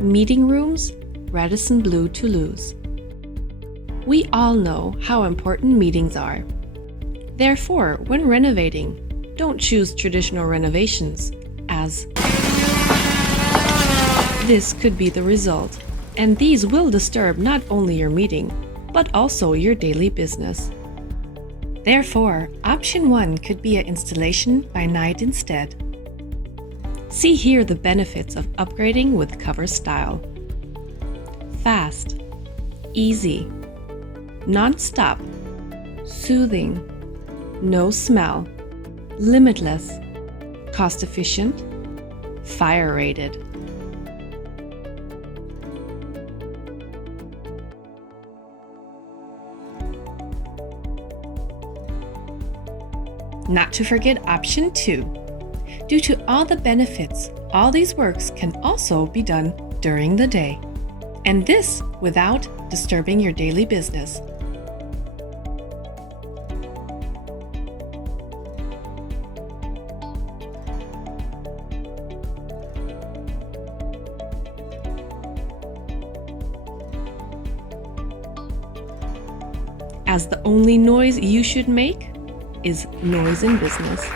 Meeting rooms, Radisson blue to lose. We all know how important meetings are. Therefore, when renovating, don't choose traditional renovations, as this could be the result, and these will disturb not only your meeting, but also your daily business. Therefore, option 1 could be an installation by night instead. See here the benefits of upgrading with cover style. Fast, easy, non-stop, soothing, no smell, limitless, cost-efficient, fire-rated. Not to forget option 2. Due to all the benefits, all these works can also be done during the day, and this without disturbing your daily business. As the only noise you should make is noise in business.